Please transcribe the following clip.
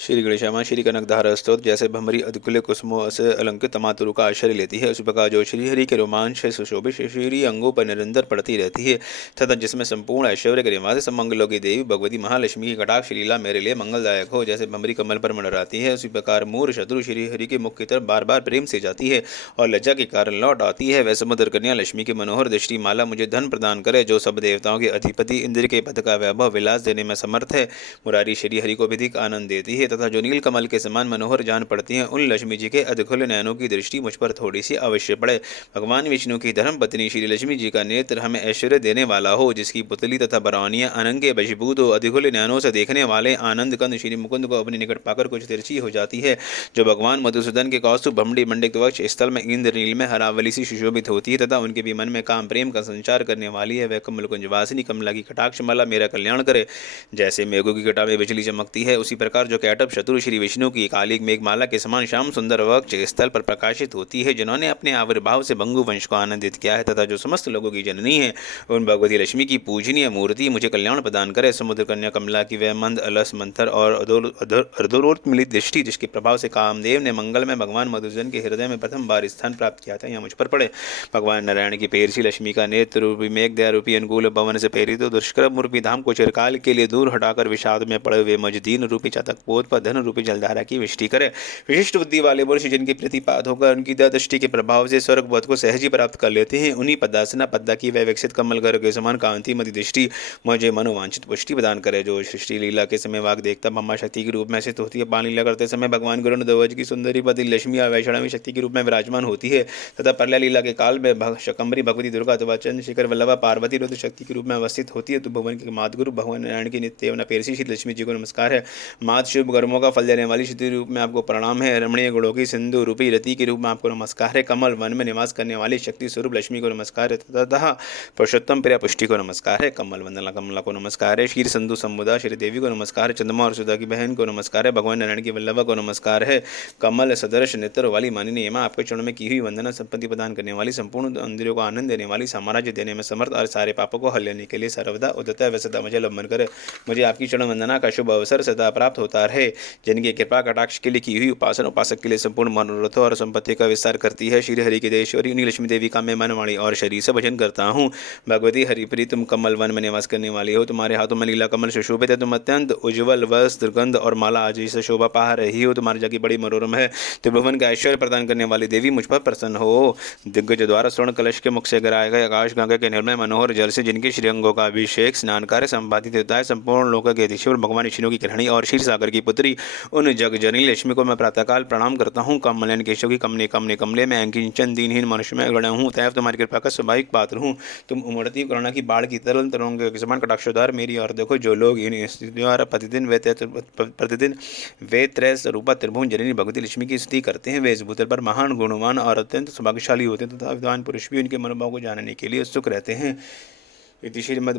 श्री गणेशामा श्री कनकधारा स्तोत्र जैसे भमरी अधकुल्य कुसुमों से अलंकृत तमातुरु का आश्रय लेती है, उसी प्रकार जो श्रीहरि के रोमांच से सुशोभित श्री अंगों पर निरंतर पड़ती रहती है तथा जिसमें संपूर्ण ऐश्वर्य के निवास समंगलों की देवी भगवती महालक्ष्मी की कटाक्ष लीला मेरे लिए मंगलदायक हो। जैसे भमरी कमल पर मंडराती है, उसी प्रकार मूर शत्रु श्रीहरि के मुख की तरफ बार बार प्रेम से जाती है और लज्जा के कारण लौट आती है। वह समुद्र कन्या लक्ष्मी की मनोहर दृष्टि माला मुझे धन प्रदान करे, जो सब देवताओं के अधिपति इंद्र के पद का वैभव विलास देने में समर्थ है। मुरारी श्रीहरि को अधिक आनंद देती है तथा जो नील कमल के समान मनोहर जान पड़ती हैं, उन लक्ष्मी जी के अधखुल नयनों की दृष्टि मुझ पर थोड़ी सी अवश्य पड़े। भगवान विष्णु की धर्म पत्नी श्री लक्ष्मी जी का नेत्र हमें ऐश्वर्य देने वाला हो, जिसकी पुतली तथा बरौनियां अनंगे बशबूत हो। अधिकुल नयनों से देखने वाले आनंद कंद श्री मुकुंद को अपने निकट पाकर कुछ तिरछी हो जाती है। जो भगवान मधुसूदन के कौस्तुभ भमड़ी मंडित वक्ष स्थल में इंद्र नील में हरावली सी सुशोभित होती है तथा उनके भी मन में काम प्रेम का संचार करने वाली है। वह कमल कुंज वासिनी कमला की कटाक्ष माला मेरा कल्याण करे। जैसे मेघों की घटा में बिजली चमकती है, उसी प्रकार जो कैटभ शत्रु श्री विष्णु की काली मेघमाला के समान श्याम सुंदर वक्ष स्थल पर प्रकाशित होती है, जिन्होंने अपने आविर्भाव से भंगु वंश को आनंदित किया है तथा जो समस्त लोगों की जननी है, उन भगवती लक्ष्मी की पूजनीय मूर्ति मुझे कल्याण प्रदान करे। समुद्र कन्या कमला की वह मंद अलस मंथर और अर्धोत्मिलित दृष्टि, जिसके प्रभाव से कामदेव ने मंगल में भगवान मधुसूदन के हृदय में प्रथम बार स्थान प्राप्त किया था, यह मुझ पर पड़े। भगवान नारायण की पेरसी लक्ष्मी का नेत्र रूपी मेघ दया रूपी अनुकूल भवन से प्रेरित दुष्कर मूर्ति धाम को चिरकाल के लिए दूर हटाकर विषाद में पड़े हुए मजदीन रूपी चातक पोत पर धन रूपी जलधारा की वृष्टि करे। विशिष्ट बुद्धि वाले पुरुष जिनकी प्रतिपात होकर उनकी दृष्टि के प्रभाव से स्वर्ग पद को सहज ही प्राप्त कर लेते हैं, उन्हीं पदासना पद्दा की वह विकसित कमल घर के समान कांति मति दृष्टि मुझे मनोवांछित पुष्टि प्रदान करे। जो सृष्टि लीला के समय वाग देखता ब्रह्मा शक्ति के रूप में स्थित होती है, बाल लीला करते समय भगवान गरुण ध्वज की सुंदरी पति लक्ष्मी और वैष्णवी शक्ति के रूप में विराजमान होती है तथा प्रलय लीला के काल में शकंबरी भगवती दुर्गा अथवा चंद्रशेखर वल्लभा पार्वती रुद्र शक्ति के रूप में अवस्थित होती है। तो भवन के मातगुरु भगवान नारायण की नित्य पेरसी श्री लक्ष्मी जी को नमस्कार है। मात शुभ कर्मों का फल देने वाली शक्ति रूप में आपको प्रणाम है। रमणीय गुणों की सिंधु रूपी रति के रूप में आपको नमस्कार है। कमल वन में निवास करने वाली शक्ति स्वरूप लक्ष्मी को नमस्कार है तथा पुरुषोत्तम प्रिया पुष्टि को नमस्कार है। कमल वंदना कमला को नमस्कार है। क्षीर संधु समुदा श्री देवी को नमस्कार है। चंद्रमा और सुधा की बहन को नमस्कार है। भगवान नारायण की वल्लभा को नमस्कार है। कमल सदर्श नेत्र वाली माननीय एमा आपके चरणों में की हुई वंदना संपत्ति प्रदान करने वाली, संपूर्ण इंद्रियों को आनंद देने वाली, साम्राज्य देने में समर्थ और सारे पापों को हल लेने के लिए सर्वदा उदता है, सदा मुझे लंबन करे। मुझे आपकी चरण वंदना का शुभ अवसर सदा प्राप्त होता रहे। जिनकी कृपा कटाक्ष के लिए की हुई उपासना उपासक के लिए संपूर्ण मनोरथों और संपत्ति का विस्तार करती है। श्री हरि की देश्वरी उन्हीं लक्ष्मी देवी का मैं मनवाणी और शरीर से भजन करता हूँ। भगवती हरिप्री, तुम कमल वन में निवास करने वाली हो। तुम्हारे हाथों में लीला कमल सुशोभित है। तुम अत्यंत उज्ज्वल वस्त्र गंध और माला आज से शोभा पा रही हो। तुम्हारी जगह बड़ी मनोरम है। त्रिभुवन का ऐश्वर्य प्रदान करने वाली देवी मुझ पर प्रसन्न हो। दिग्गज द्वारा स्वर्ण कलश के मुख से गिराए गए आकाश गंगा के निर्मल मनोहर जल से जिनके श्रीअंगों का अभिषेक स्नान कार्य संपादित होता है, संपूर्ण लोक के अधीश्वर भगवान विष्णु की किरणी और क्षीर सागर की पुत्री उन जग जननी लक्ष्मी को मैं प्रातःकाल प्रणाम करता हूँ। कमलन केशव की कमने कमने कमले में अंकिंचन दीनहीन मनुष्य में गणा हूँ। तैव तुम्हारी कृपा का स्वाभाविक पात्र हूँ। तुम उमड़ती करुणा की बाढ़ की तरल तरंग के समान कटाक्षोद्धार मेरी और देखो। जो लोग इन द्वारा प्रतिदिन वे त्रय स्वरूपा त्रिभुवन जननी भगवती लक्ष्मी की स्तुति करते हैं, वे इस भूतल पर महान गुणवान और अत्यंत सौभाग्यशाली होते हैं तथा विद्वान पुरुष भी उनके मनोभाव को जानने के लिए उत्सुक रहते हैं। इति श्रीमद्